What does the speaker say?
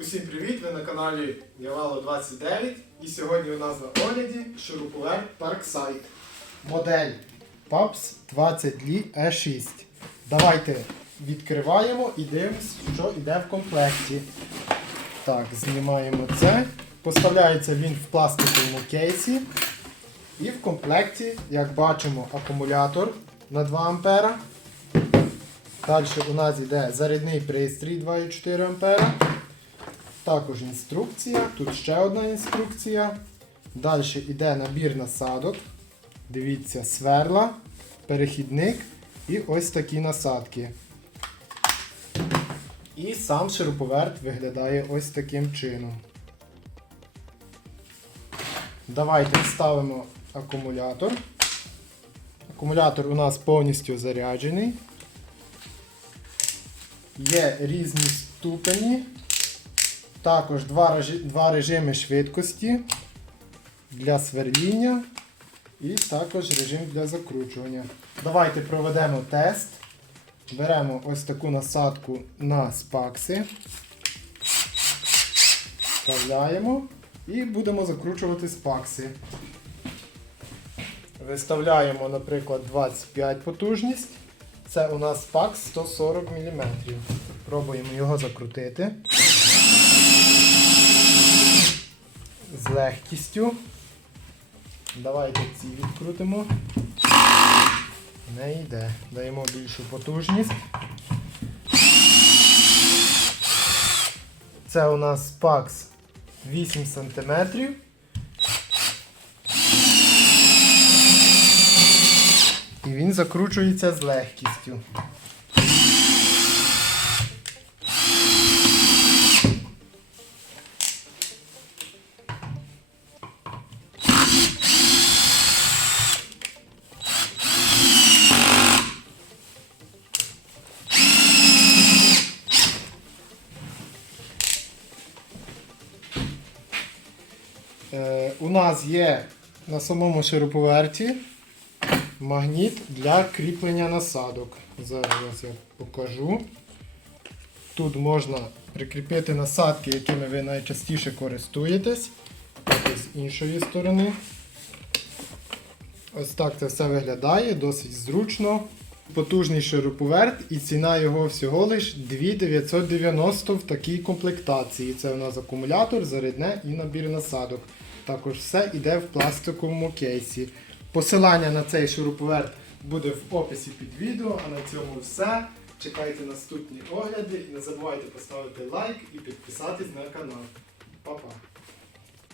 Усім привіт! Ви на каналі Явало 29 і сьогодні у нас на огляді шуруповерт Parkside. Модель PAPS 20 Li E6. Давайте відкриваємо і дивимось, що йде в комплекті. Так, знімаємо це. Поставляється він в пластиковому кейсі. І в комплекті, як бачимо, акумулятор на 2 А. Далі у нас йде зарядний пристрій 2,4 А. Також інструкція. Тут ще одна інструкція. Далі йде набір насадок. Дивіться, сверла, перехідник і ось такі насадки. І сам шуруповерт виглядає ось таким чином. Давайте вставимо акумулятор. Акумулятор у нас повністю заряджений. Є різні ступені. Також два, два режими швидкості для сверління і також режим для закручування. Давайте проведемо тест. Беремо ось таку насадку на спакси. Вставляємо і будемо закручувати спакси. Виставляємо, наприклад, 25 потужність. Це у нас спакс 140 мм. Пробуємо його закрутити. З легкістю. Давайте ці відкрутимо. Не йде. Даємо більшу потужність. Це у нас спакс 8 см. І він закручується з легкістю. У нас є на самому широповерті магніт для кріплення насадок. Зараз я покажу. Тут можна прикріпити насадки, якими ви найчастіше користуєтесь. Так, з іншої сторони. Ось так це все виглядає, досить зручно. Потужний широповерт і ціна його всього лиш 2990 в такій комплектації. Це у нас акумулятор, зарядне і набір насадок. Також все йде в пластиковому кейсі. Посилання на цей шуруповерт буде в описі під відео, а на цьому все. Чекайте наступні огляди і не забувайте поставити лайк і підписатись на канал. Па-па!